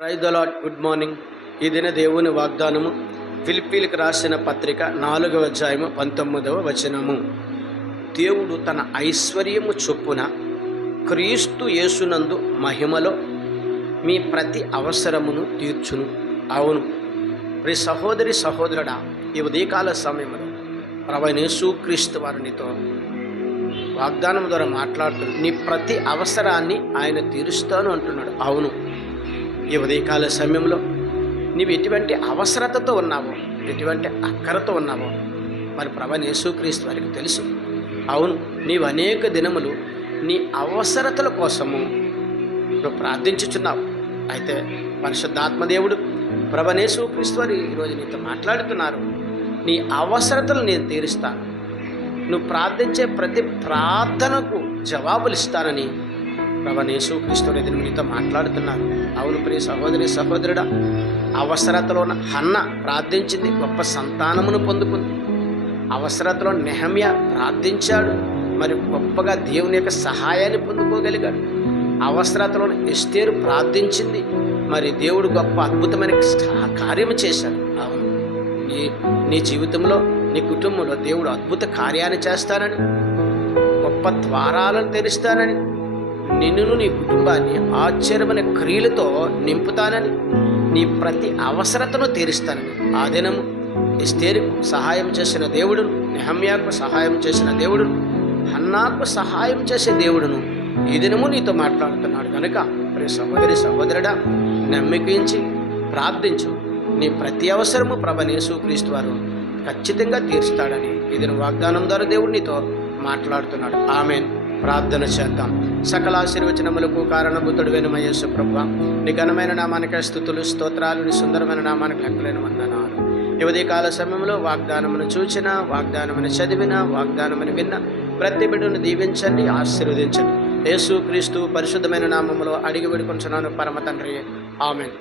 Praise the lord. Good morning. ఈ దిన దేవుని వాగ్దానము ఫిలిప్పీలకు రాసిన పత్రిక 4వ అధ్యాయము 19వ వచనము. దేవుడు తన ఐశ్వర్యము చొప్పున క్రీస్తు యేసునందు మహిమలో మీ ప్రతి అవసరమును తీర్చును. అవును ప్రియ సహోదరి సహోదరుడా, ఈ ఉదయకాల సమయంలో ప్రభువైన యేసుక్రీస్తు వారు నీతో వాగ్దానం ద్వారా మాట్లాడుతున్నాడు. నీ ప్రతి అవసరాన్ని ఆయన తీరుస్తాను అంటున్నాడు. అవును, ఈ ఉదయకాల సమయంలో నీవు ఎటువంటి అవసరతతో ఉన్నావో, ఎటువంటి అక్కరతో ఉన్నావో మరి ప్రభువైన యేసుక్రీస్తు వారికి తెలుసు. అవును, నీవు అనేక దినములు నీ అవసరతల కోసము నువ్వు ప్రార్థించుచున్నావు. అయితే పరిశుద్ధాత్మదేవుడు ప్రభువైన యేసుక్రీస్తు వారు ఈరోజు నీతో మాట్లాడుతున్నారు. నీ అవసరతలు నేను తీరుస్తాను, నువ్వు ప్రార్థించే ప్రతి ప్రార్థనకు జవాబులు ఇస్తానని ప్రభువైన యేసుక్రీస్తు వారు నీతో మాట్లాడుతున్నారు. అవును ప్రియ సహోదరి సహోదరుడా, అవసరతలో ఉన్న హన్న ప్రార్థించింది, గొప్ప సంతానమును పొందుకుంది. అవసరతలో నెహమ్యా ప్రార్థించాడు, మరి గొప్పగా దేవుని యొక్క సహాయాన్ని పొందుకోగలిగాడు. అవసరతలో ఎస్తేరు ప్రార్థించింది, మరి దేవుడు గొప్ప అద్భుతమైన కార్యము చేశాడు. అవును, నీ జీవితంలో నీ కుటుంబంలో దేవుడు అద్భుత కార్యాన్ని చేస్తానని, గొప్ప ద్వారాలను తెరుస్తానని, నిన్నును నీ కుటుంబాన్ని ఆశ్చర్యమైన క్రియలతో నింపుతానని, నీ ప్రతి అవసరతను తీరుస్తానని ఆ దినము ఎస్తేరుకు సహాయం చేసిన దేవుడును, నెహమ్యాకు సహాయం చేసిన దేవుడును, హన్నాకు సహాయం చేసే దేవుడును ఈ దినము నీతో మాట్లాడుతున్నాడు. కనుక ప్రియ సహోదరి సహోదరుడా, నమ్మికించి ప్రార్థించు. నీ ప్రతి అవసరము ప్రభువైన యేసుక్రీస్తు వారు ఖచ్చితంగా తీరుస్తాడని ఈ దిన వాగ్దానం ద్వారా దేవుడు నీతో మాట్లాడుతున్నాడు. ఆమేన్. ప్రార్థన చేద్దాం. సకల ఆశీర్వచనములకు కారణభూతుడైన మా యేసు ప్రభువా, నీ ఘనమైన నామానికి స్తుతులు స్తోత్రాలు, నీ సుందరమైన నామానికి లెక్కలేని వందనాలు. ఈ ఉదయకాల సమయంలో వాగ్దానమును చూచిన, వాగ్దానమును చదివిన, వాగ్దానమును విన్న ప్రతి బిడ్డను దీవించండి, ఆశీర్వదించండి. యేసుక్రీస్తు పరిశుద్ధమైన నామములో అడిగి వేడుకొంచున్నాను పరమ తండ్రి. ఆమేన్.